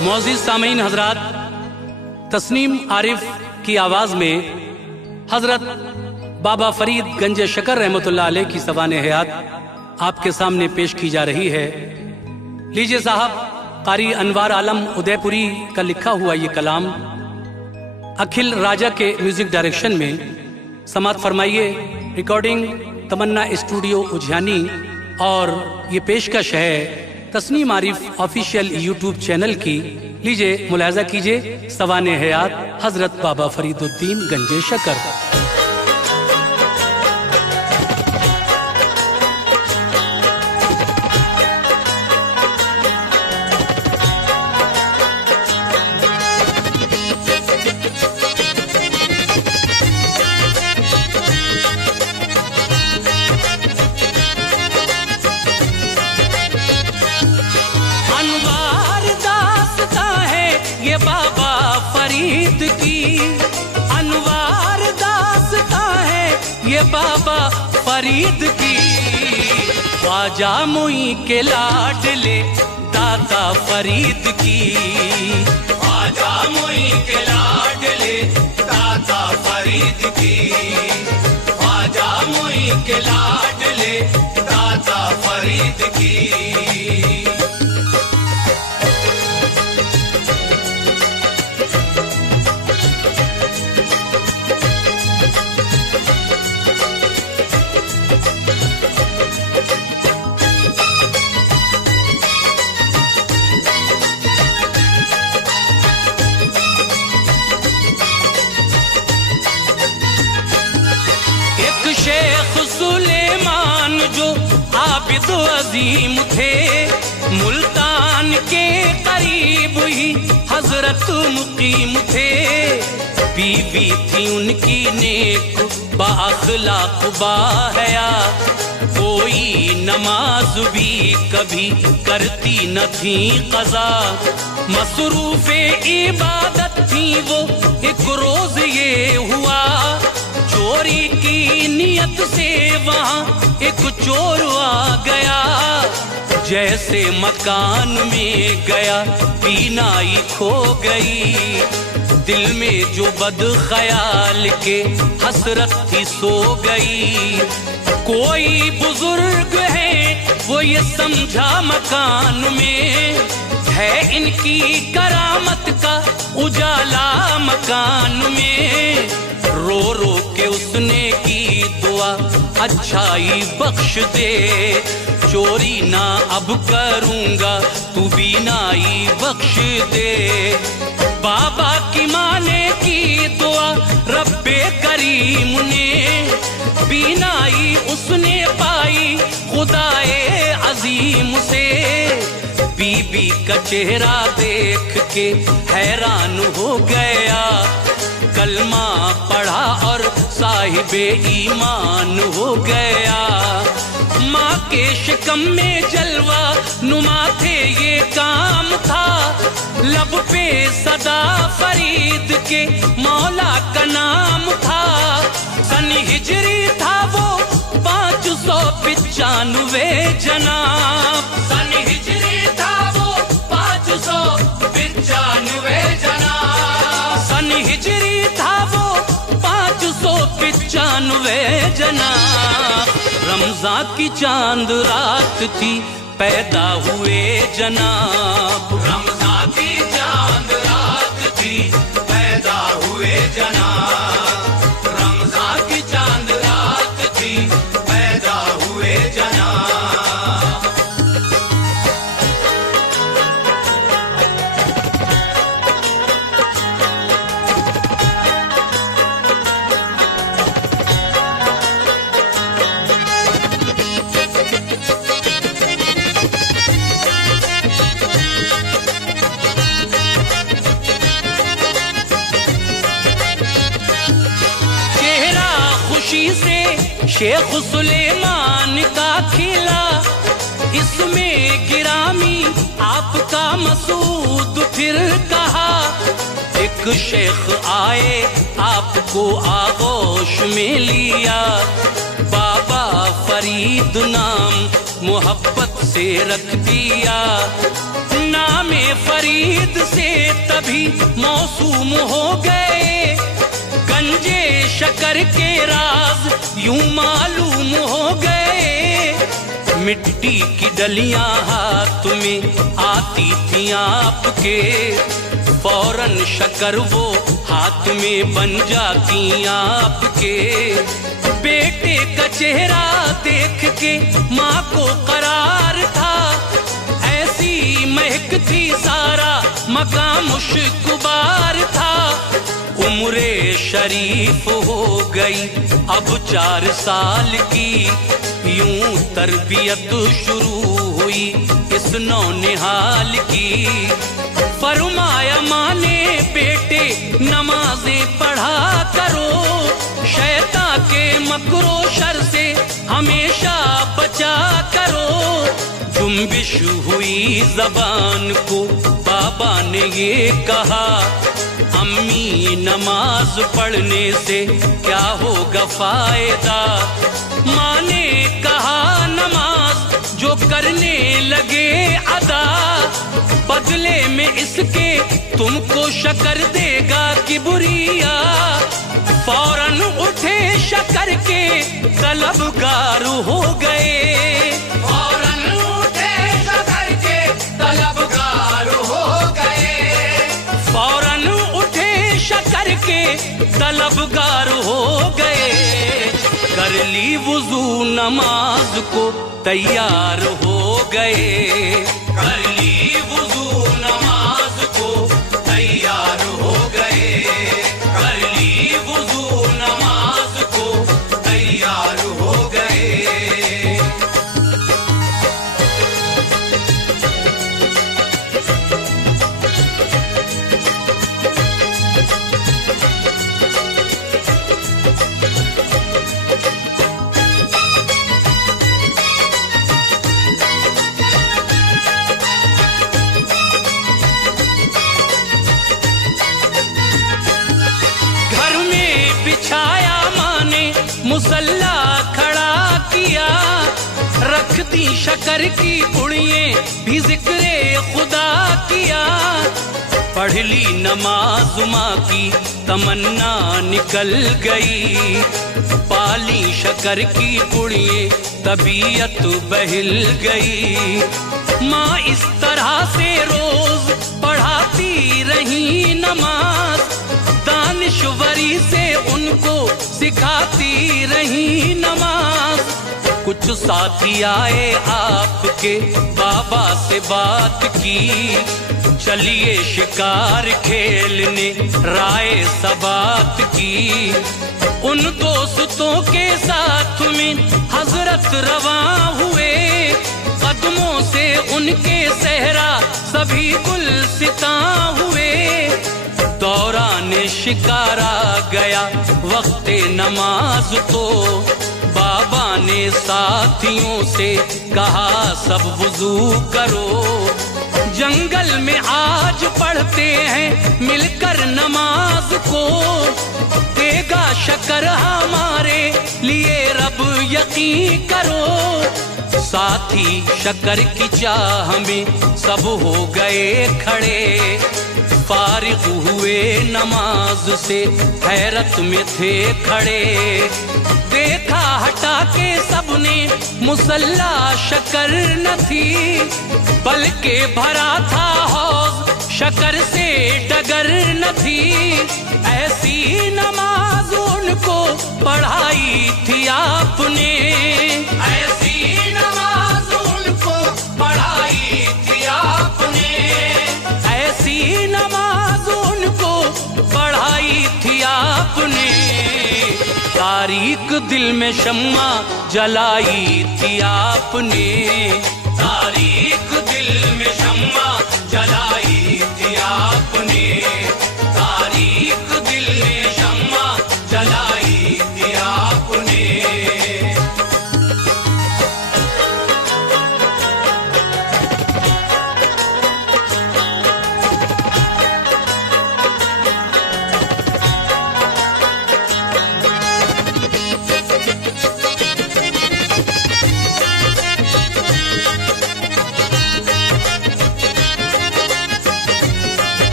मोअज़्ज़िज़ सामीन हजरात, तस्नीम आरिफ की आवाज में हजरत बाबा फरीद गंज शकर रहमतुल्लाह अलैह की सवाने हयात आपके सामने पेश की जा रही है। लीजिए साहब, कारी अनवार आलम उदयपुरी का लिखा हुआ ये कलाम अखिल राजा के म्यूजिक डायरेक्शन में समात फरमाइए। रिकॉर्डिंग तमन्ना स्टूडियो उज्जैनी और ये पेशकश है Tasneem Arif official YouTube channel की। लीजिए मुलाहिजा कीजिए सवाने हयात हजरत बाबा फरीदुद्दीन गंजे शकर। ये बाबा फरीद की अनवार दास्तां है, ये बाबा फरीद की। ख्वाजा मुई के लाडले दादा फरीद की, ख्वाजा मुई के लाडले दादा फरीद की, ख्वाजा मुई के लाडले दादा फरीद की। शेख सुलेमान जो आबिद अजीम थे, मुल्तान के करीब ही हजरत मुकीम थे। बीवी थी उनकी नेक बाअखलाक बाहया, कोई नमाज भी कभी करती न थी कज़ा। मसरूफ़े इबादत थी वो, एक रोज ये हुआ चोरी की नियत से वहाँ एक चोर आ गया। जैसे मकान में गया बीनाई खो गई, दिल में जो बद ख्याल के हसरत थी सो गई। कोई बुजुर्ग है वो ये समझा मकान में है इनकी करामत का उजाला मकान में। रो रो के उसने की दुआ अच्छाई बख्श दे, चोरी ना अब करूंगा तू बीनाई बख्श दे। बाबा की माने की दुआ रब्बे करीम ने, बीनाई उसने पाई खुदाए अजीम से। बीबी का चेहरा देख के हैरान हो गया, कलमा पढ़ा और साहिबे ईमान हो गया। माँ के शिकम में जलवा नुमा थे ये काम था, लब पे सदा फरीद के मौला का नाम था। सन हिजरी था वो 595 जनाब, सन हिजरी था वो 595 जनाब, सन हिजरी था वो 595 जनाब। रमजान की चांद रात थी पैदा हुए जनाब, रमजान की चांद रात थी पैदा हुए जनाब, रमजान की चांद रात थी पैदा हुए जनाब। खुशी से शेख सुलेमान का खिला, इसमें गिरामी आपका मसूद फिर कहा। एक शेख आए आपको आगोश में लिया, बाबा फरीद नाम मोहब्बत से रख दिया। नामे फरीद फरीद से तभी मौसूम हो गए, गंजे शकर के राज यूं मालूम हो गए। मिट्टी की डलियां हाथ में आती थी आपके, फौरन शकर वो हाथ में बन जाती आपके। बेटे का चेहरा देख के माँ को करार था, ऐसी महक थी सारा मकाम मुश्कुबार था। उम्रे शरीफ हो गई अब 4 साल की, यूं तरबियत शुरू हुई इस नौनिहाल की। फरमाया माँ ने बेटे नमाजें पढ़ा करो, शैतान के मकरो शर से हमेशा बचा करो। जुम्बिश हुई जबान को बाबा ने ये कहा, अम्मी नमाज पढ़ने से क्या होगा फायदा। माँ ने कहा नमाज जो करने लगे अदा, बदले में इसके तुमको शकर देगा किबरिया। फौरन उठे शकर के तलबगार हो गए, फौरन उठे शकर के तलबगार हो गए, फौरन उठे शकर के तलबगार हो गए। कर ली वुजू नमाज को तैयार हो गए, कर ली वुजू नमाज को तैयार हो गए, कर ली वुजू नमाज को तैयार हो गए। मुसल्ला खड़ा किया, रख दी शकर की पुड़िये भी जिक्रे खुदा किया। पढ़ ली नमाज माँ की तमन्ना निकल गई, पाली शकर की पुड़िये तबीयत बहिल गई। माँ इस तरह से रोज पढ़ाती रही नमाज, दानिश्वरी से उनको सिखाती रही नमाज। कुछ साथी आए आपके बाबा से बात की, चलिए शिकार खेलने राय सबात की। उन दोस्तों के साथ में हजरत रवा हुए, कदमों से उनके सहरा सभी गुलसिता हुए। दौरान शिकारा गया वक्ते नमाज तो, बाबा ने साथियों से कहा सब वुजू करो। जंगल में आज पढ़ते हैं मिलकर नमाज को, देगा शकर हमारे लिए रब यकीन करो। साथी शकर की चाह में सब हो गए खड़े, फारिग हुए नमाज से हैरत में थे खड़े। देखा हटा के सबने मुसल्ला शकर न थी, बल्कि भरा था हौज शकर से डगर न थी। ऐसी नमाज उनको पढ़ाई थी आपने, ऐसी नमाज उनको पढ़ाई थी आपने, ऐसी नमाज उनको पढ़ाई थी आपने। तारीक दिल में शम्मा जलाई थी आपने, तारीक दिल में शम्मा जलाई थी आपने, तारीक दिल में शम्मा जलाई थी आपने।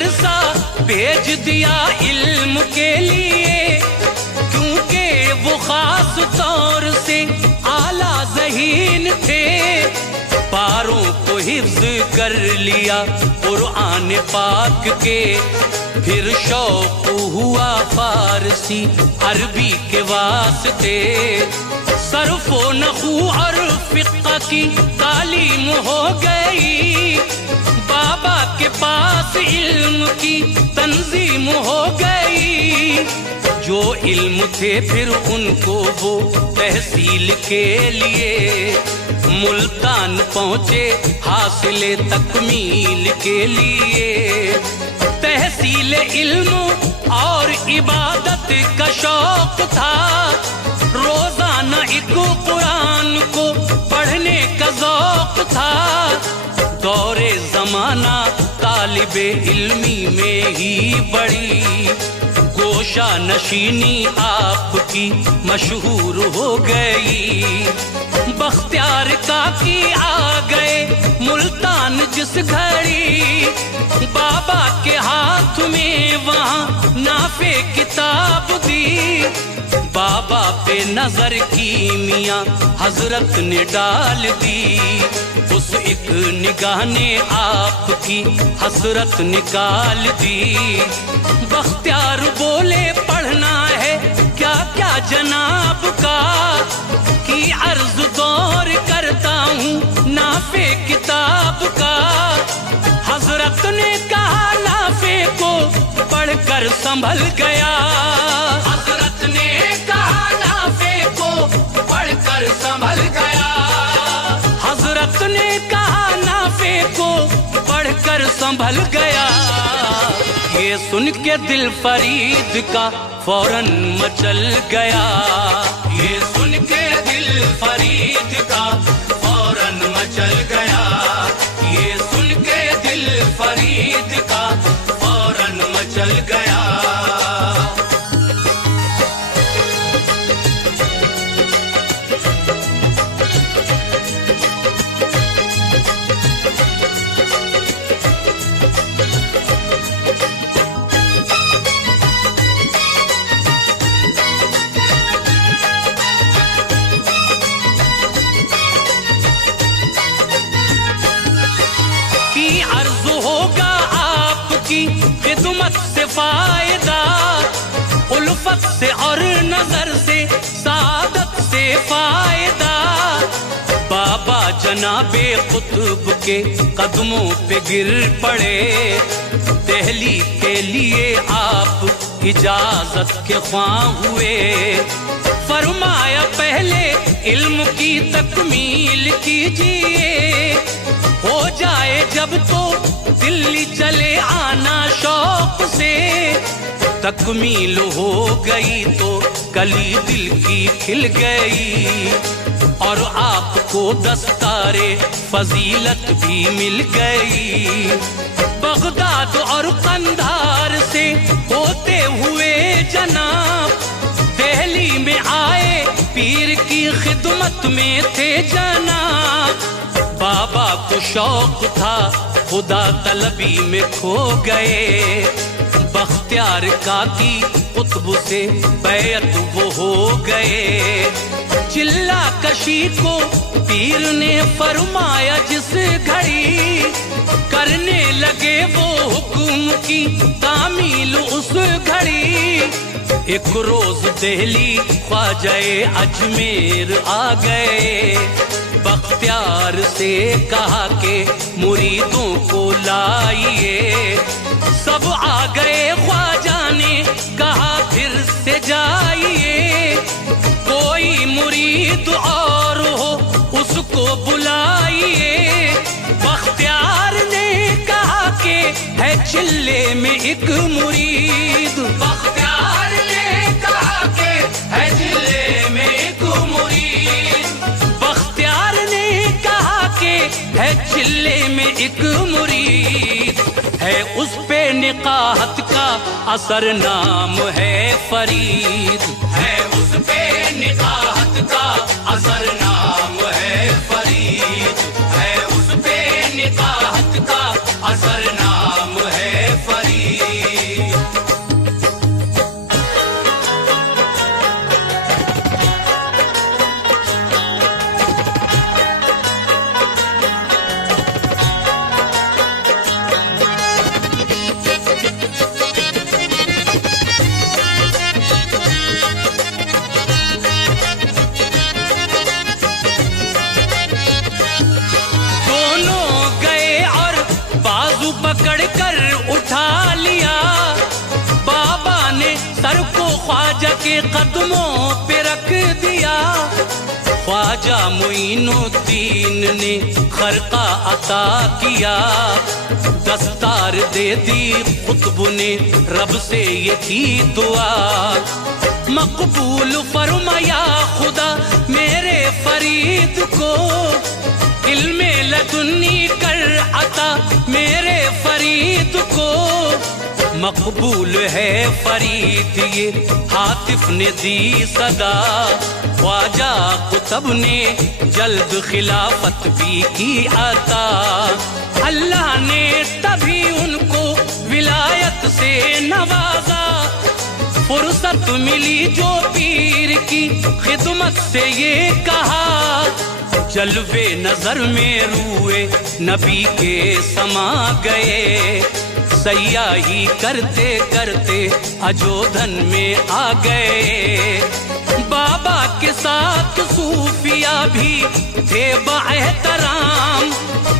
मदरसा भेज दिया इल्म के लिए, क्योंकि वो खास तौर से आला ज़हीन थे। पारों को हिफ्ज़ कर लिया कुरान पाक के, फिर शौक हुआ फारसी अरबी के वास्ते। सरफ़ो नहू और फ़िक़्ह की तालीम हो गई, बाबा के पास इल्म की तंजीम हो गई। जो इल्म थे फिर उनको वो तहसील के लिए मुल्तान पहुँचे हासिले तकमील के लिए। तहसील इल्म और इबादत का शौक था, रोजाना एक कुरान को पढ़ने का ज़ौक़ था। दौरे ज़माना तालिबे इल्मी में ही बड़ी गोशा नशीनी आपकी मशहूर हो गई। बख्तियार काकी आ गए मुल्तान जिस घड़ी, बाबा के हाथ में वहाँ नाफे किताब दी। बाबा पे नजर की मियाँ हजरत ने डाल दी, उस एक निगाह ने आपकी हसरत निकाल दी। बख्तियार बोले पढ़ना है क्या क्या जनाब का, की अर्ज दौर करता हूँ नाफे किताब का। हजरत ने कहा नाफे को पढ़कर संभल गया, हजरत ने कहा नाफे को पढ़कर संभल गया। हजरत ने कहा नाफे को पढ़कर संभल गया। ये सुन के दिल फरीद का फौरन मचल गया, ये सुन के दिल फरीद का फौरन मचल गया। ये सुन के दिल फरीद का फौरन मचल गया। खिदमत से फायदा, उल्फत से और नजर से सादत से फायदा। बाबा जनाबे कुतुब के कदमों पे गिर पड़े, दिल्ली के लिए आप इजाजत के ख्वाह हुए। फरमाया पहले इल्म की तकमील कीजिए, हो जाए जब तो दिल्ली चले आना शौक से। तकमील हो गई तो कली दिल की खिल गई, और आपको दस्तारे फजीलत भी मिल गई। बगदाद और कंधार से होते हुए जनाब दिल्ली में आए, पीर की खिदमत में थे जनाब। बाबा को शौक था खुदा तलबी में खो गए, बख्तियार काकी कुतुब से बैत वो हो गए। चिल्ला कशी को पीर ने फरमाया जिस घड़ी, करने लगे वो हुक्म की तामील उस घड़ी। एक रोज दिल्ली ख्वाजाए अजमेर आ गए, बख्तियार से कहा के मुरीदों को लाइए। सब आ गए, ख्वाजा ने कहा फिर से जाइए। कोई मुरीद और हो उसको बुलाइए। बख्तियार ने कहा के है चिल्ले में एक मुरीद, बख्तियार ने कहा के है चिल्ले में एक मुरीद। बख्तियार ने कहा के है चिल्ले में एक मुरीद, है उस पे निकाहत का असर, नाम है फरीद। है उस पे निकाहत का असर, नाम है फरीद। है उस पे निकाहत का असर, नाम है फरीद। ख्वाजा मुइनुद्दीन ने खरका अता किया, दस्तार दे दी कुतुब ने रब से ये की दुआ। मकबूल फरमाया खुदा मेरे फरीद को, इल्मे लदुन्नी कर अता मेरे फरीद को। मकबूल है फरीद ये हातिफ ने दी सदा, ख्वाजा कुतुब ने जल्द खिलाफत भी की अता। अल्लाह ने तभी उनको विलायत से नवाजा, फुर्सत मिली जो पीर की खिदमत से ये कहा। जलवे नजर में रूए नबी के समा गए, सयाही करते करते अजोधन में आ गए। बाबा के साथ सूफिया भी थे बाएहतराम,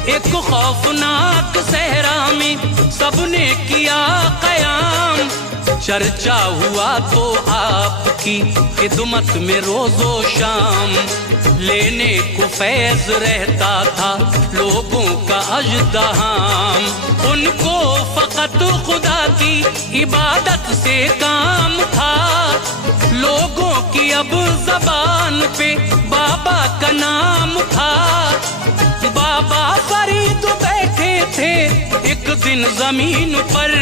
एक खौफनाक सहरा में सबने किया कयाम। चर्चा हुआ तो आपकी खिदमत में रोजो शाम, लेने को फैज रहता था लोगों का अजदहाम। उनको फकत खुदा की इबादत से काम था, लोगों की अब जबान पे बाबा का नाम था। बाबा फरीद बैठे थे एक दिन जमीन पर,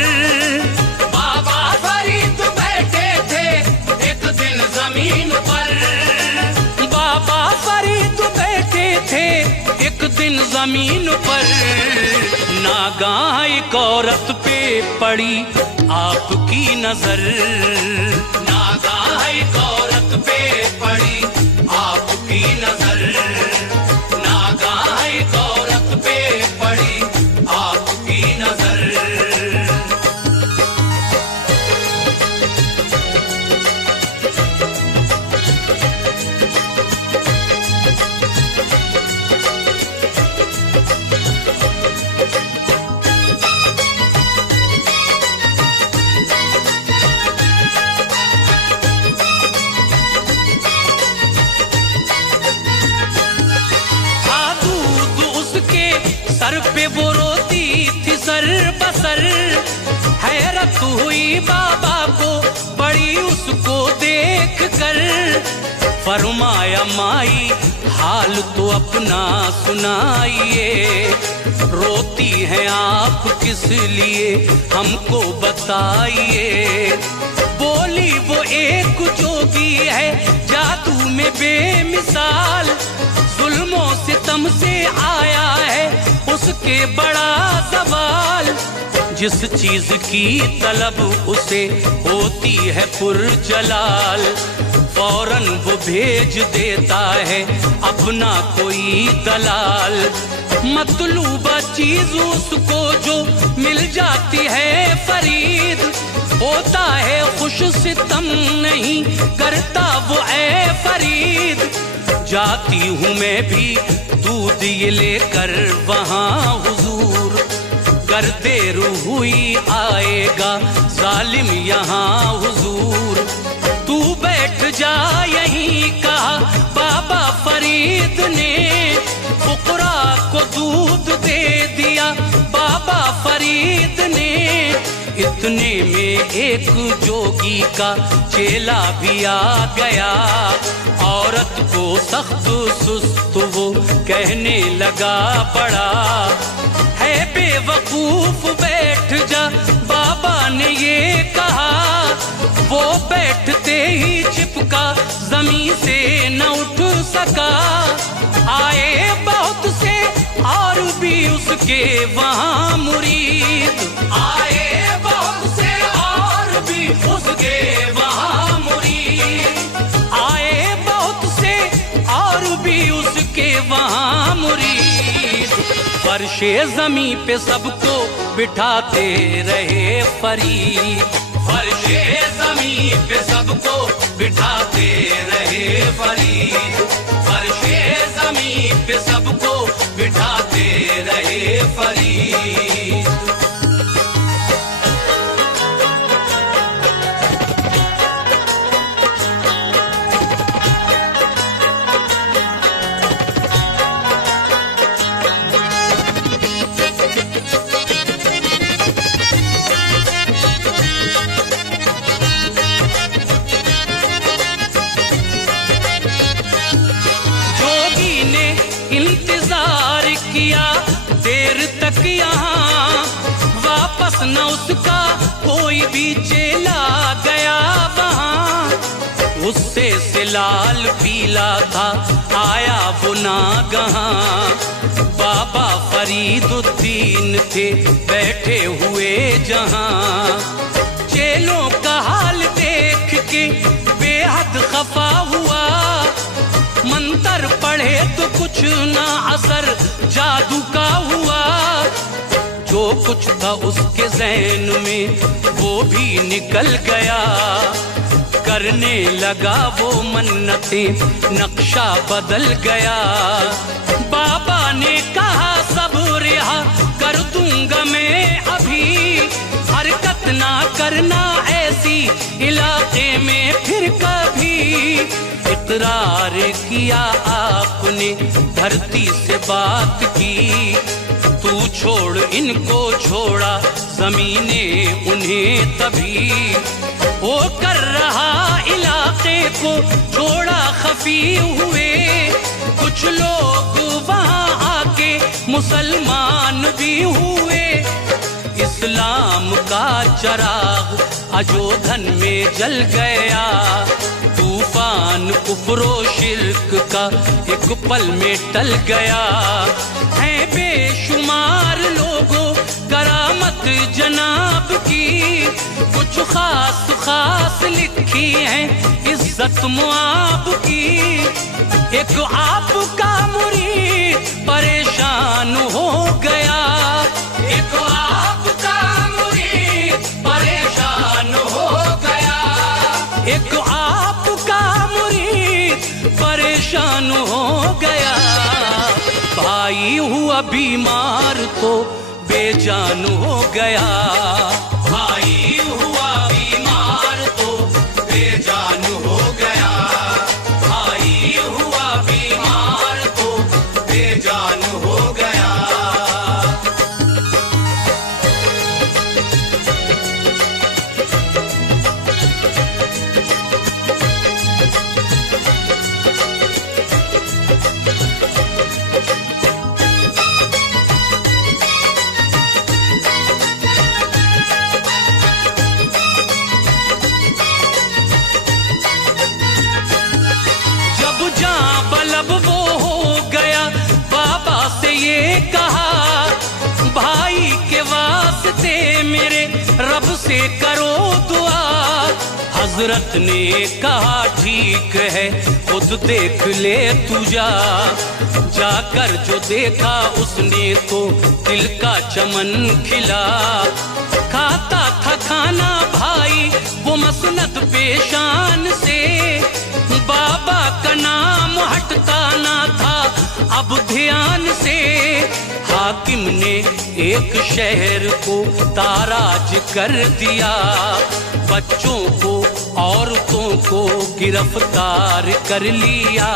बाबा फरीद बैठे थे एक दिन जमीन पर। बाबा फरीद बैठे थे एक दिन जमीन पर, नागाह एक औरत पे पड़ी आपकी नजर। नागाह एक औरत पे पड़ी आपकी नजर, नागाह एक औरत पे पड़ी आपकी नजर। सर पे वो रोती थी सर बसर, हैरत हुई बाबा को बड़ी उसको देख कर। फरमाया माई हाल तो अपना सुनाइए, रोती हैं आप किस लिए हमको बताइए। बोली वो एक जोगी है जादू में बेमिसाल, जुल्मों सितम से आया है उसके बड़ा सवाल। जिस चीज की तलब उसे होती है पुरजलाल, फौरन वो भेज देता है अपना कोई दलाल। मतलूबा चीज उसको जो मिल जाती है फरीद, होता है खुश सितम नहीं करता वो ऐ फरीद। जाती हूँ मैं भी दूध ये लेकर वहाँ हुजूर, कर देर हुई आएगा जालिम यहाँ हुजूर। तू बैठ जा यहीं कहा बाबा फरीद ने, फुकरा को दूध दे दिया बाबा फरीद ने। इतने में एक जोगी का चेला भी आ गया, औरत को सख्त सुस्त वो कहने लगा बड़ा है बेवकूफ बैठ जा। बाबा ने ये कहा, वो बैठते ही चिपका जमीन से न उठ सका। आए बहुत से और भी उसके वहाँ मुरीद, आए बहुत से और भी उसके वहाँ मुरीद, आए बहुत से और भी उसके वहाँ मुरीद। फर्शे ज़मीं पे सबको बिठाते रहे फरीद, फर्शे ज़मीं पे सबको बिठाते रहे फरीद, फर्शे ज़मीं पे सबको बिठाते रहे फरीद। कि यहाँ वापस न उसका कोई भी चेला गया वहाँ। गुस्से से लाल पीला था आया वो नागहां। बाबा फरीदुद्दीन थे बैठे हुए जहां। चेलों का हाल देख के बेहद खफा हुआ। मंत्र पढ़े तो कुछ ना असर जादू का हुआ। जो कुछ था उसके ज़हन में वो भी निकल गया। करने लगा वो मन्नतें, नक्शा बदल गया। बाबा ने कहा सब रिहा कर दूंगा मैं अभी। हरकत ना करना ऐसी इलाके में फिर कभी। इकरार किया आपने धरती से बात की। तू छोड़ इनको छोड़ा ज़मीने उन्हें तभी। वो कर रहा इलाके को छोड़ा खफी हुए। कुछ लोग वहाँ आके मुसलमान भी हुए। इस्लाम का चराग अजोधन में जल गया। तूफान कुफ्रो शिर्क का एक पल में टल गया। है बेशुमार लोगों करामत जनाब की। कुछ खास खास लिखी है इज्जत मुआब की। एक आपका मुरीद परेशान हो गया। एक आपका मुरीद परेशान हो गया। एक आपका मुरीद परेशान हो गया। भाई हुआ बीमार तो बेजान हो गया। भाई हुआ बीमार तो बेजान हो गया। भाई हुआ बीमार तो बेजान हो गया। बलब वो हो गया बाबा से ये कहा। भाई के वास्ते मेरे रब से करो दुआ। हजरत ने कहा ठीक है खुद देख ले तू जा। जाकर जो देखा उसने तो दिल का चमन खिला। खाता था खाना भाई वो मसनद पेशान से। बाबा का नाम हटता ना था अब ध्यान से। हाकिम ने एक शहर को ताराज कर दिया। बच्चों को औरतों को गिरफ्तार कर लिया।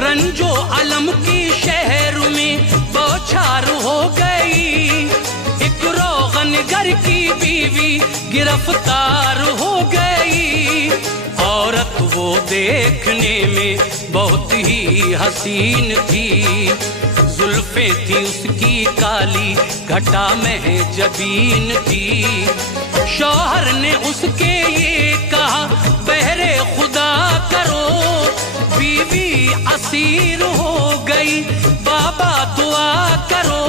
रंजो अलम की शहर में बौछार हो गई। एक रोगनगर की बीवी गिरफ्तार हो गई। औरत वो देखने में बहुत ही हसीन थी। जुल्फे थी उसकी काली घटा में जबीन थी। शौहर ने उसके ये कहा बहरे खुदा करो। बीवी असीर हो गई बाबा दुआ करो।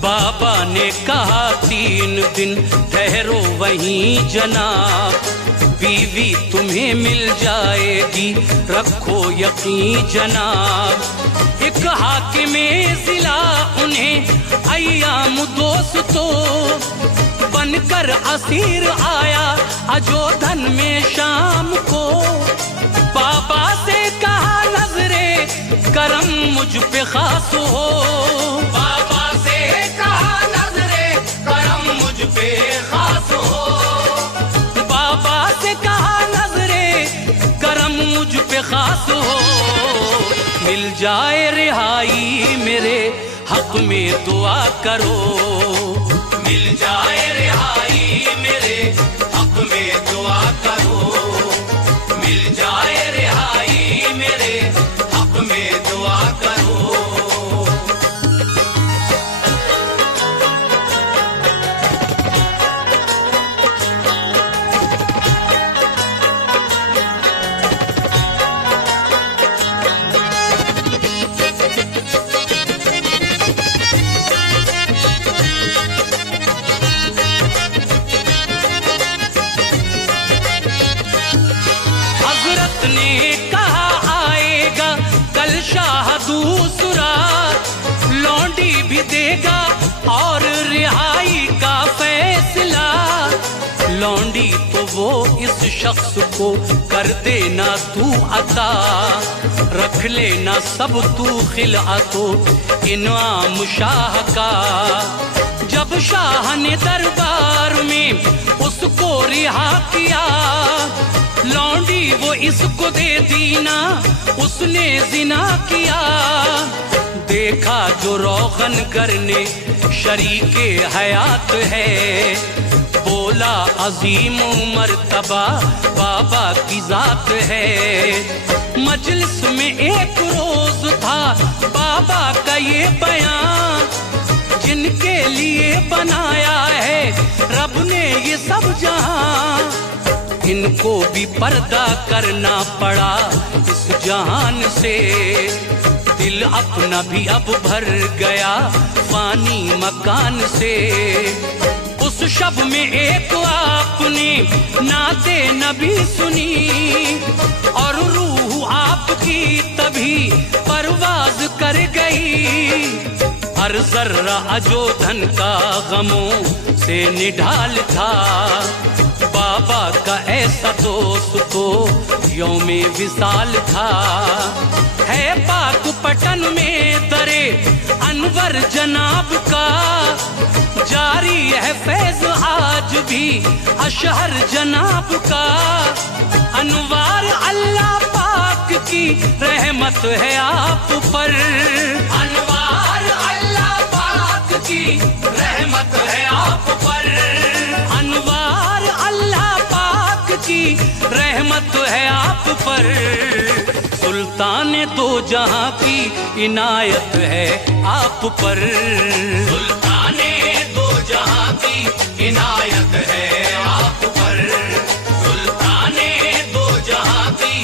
बाबा ने कहा 3 दिन ठहरो वहीं जनाब। बीवी तुम्हें मिल जाएगी रखो यकीन जनाब। एक हाकिमे जिला उन्हें अय्याम दोस्तों बनकर असीर आया अजोधन में शाम को। बाबा से कहा नजरे करम मुझ पे खास हो। बाबा से कहा नजरे करम मुझ पे खास हो। बाबा से कहा नजरे करम मुझ पे खास हो। मिल जाए रिहाई मेरे हक में दुआ करो। मिल जाए रिहाई मेरे हक में दुआ करो। मिल जाए रिहाई मेरे हक में दुआ करो। दूसरा लौंडी भी देगा और रिहाई का फैसला। लौंडी तो वो इस शख्स को कर देना तू अता, रख लेना सब तू खिलातो इनाम शाह का। जब शाह ने दरबार में उसको रिहा किया, लौंडी वो इसको दे दीना, उसने जिना किया। देखा जो रोगन करने शरीके हयात है, बोला अजीम मर्तबा बाबा की जात है। मजलिस में एक रोज था बाबा का ये बयान, जिनके लिए बनाया है रब ने ये सब जहां, इनको भी पर्दा करना पड़ा इस जहान से। दिल अपना भी अब भर गया फानी मकान से। उस शब में एक आपने नाते नबी सुनी, और रूह आपकी तभी परवाज कर गई। हर जर्रा अजोधन का गमों से निढाल था, बाबा का ऐसा दोस्त तो यौमे विसाल था। है पाक पटन में दरे अनवर जनाब का, जारी है फैज आज भी अशहर जनाब का। अनवार अल्लाह पाक की रहमत है आप पर, अनवार अल्लाह पाक की रहमत है आप पर। अनवार अल्लाह पाक की रहमत है आप पर। सुल्तान दो जहां की इनायत है आप पर, सुल्तान दो जहां की इनायत है आप पर, सुल्तान दो जहां की